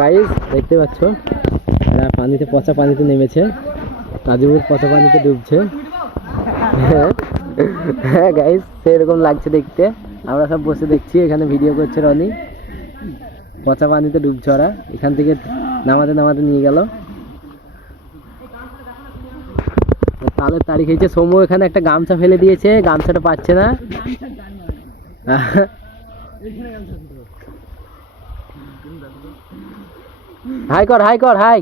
Guys দেখতে পাচ্ছ এরা পানিতে পচা পানিতে নেমেছে, তাজিবুর পচা পানিতে ডুবছে। হ্যাঁ গাইস সেরকম লাগছে দেখতে, আমরা সব বসে দেখছি, এখানে ভিডিও করছে রনি। পচা পানিতে ডুবছে ওরা, এখান থেকে নামাতে নামাতে নিয়ে গেল। তালের তাড়ি খেয়েছে সৌম্য, এখানে একটা গামছা ফেলে দিয়েছে, গামছাটা পাচ্ছে না। হাই কর হাই কর হাই।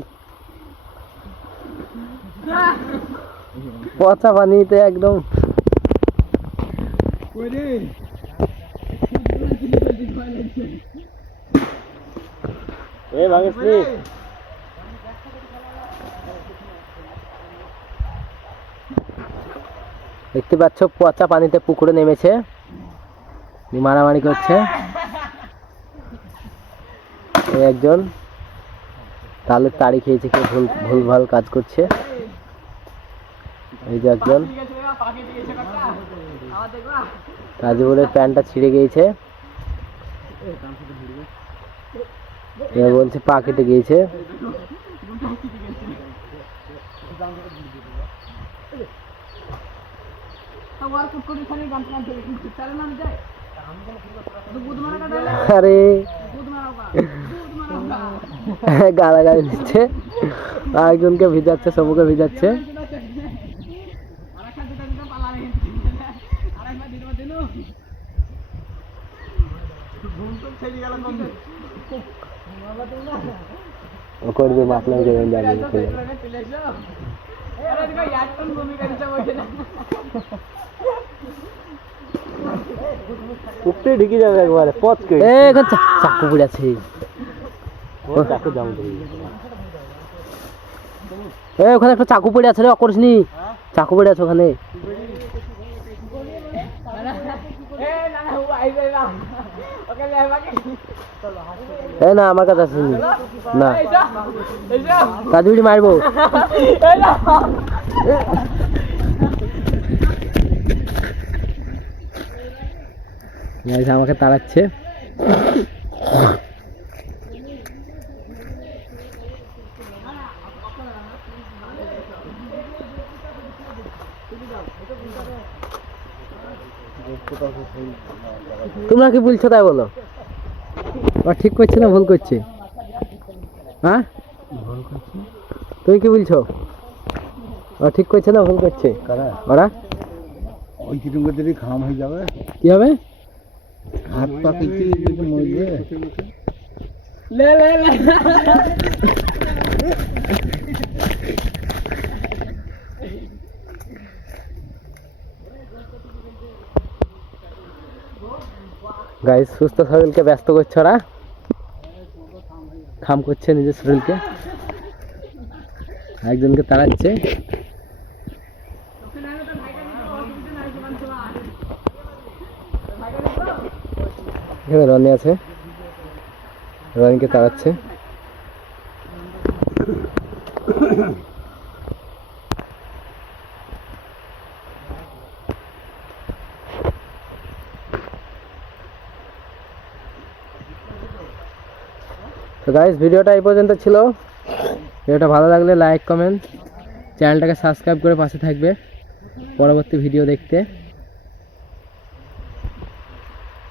পচা পানিতে একদম দেখতে পাচ্ছ পচা পানিতে পুকুরে নেমেছে, মারামারি করছে। একজন তালের তাড়ি খেয়েছে, কেউ ভুলভাল কাজ করছে। এই যে একজন তাজিবুরের প্যান্টটা ছিঁড়ে গিয়েছে, বলছে পা কেটে গিয়েছে। আরে গালাগালি দিচ্ছে, আরেকজনকে ভিজাচ্ছে, সবুকে ভিজাচ্ছে। করবে মাতলাম যাবেন উপরে ঢুকে যাবে একবারে পচ করে। এখন চাকু পড়ে আছে, চাকু দাম ওখানে একটা চাকু পড়ে আছে রে, করিসনি? চাকু পড়ে আছে ওখানে। না আমার কাছে আসেনি, না তাজুড়ি মারবো। আমাকে তাড়াচ্ছে। তোমরা কি বলছো তাই বলো, ঠিক করছে না ভুল করছে? হ্যাঁ তুমি কি বলছো, ঠিক করছে না ভুল করছে? ওরা ওই কিরকম করে খাম হয়ে যাবে, কি হবে? হাত পা পিটি মরবে। গাইস সুস্থ শরীরকে ব্যস্ত করছে ওরা, খাম করছে নিজের শরীরকে, একজনকে তাড়াচ্ছে। এখানে রনি আছে, রনিকে তাড়াচ্ছে। তো গাইস ভিডিওটা এই পর্যন্ত ছিল। ভিডিওটা ভালো লাগলে লাইক কমেন্ট, চ্যানেলটাকে সাবস্ক্রাইব করে পাশে থাকবে পরবর্তী ভিডিও দেখতে।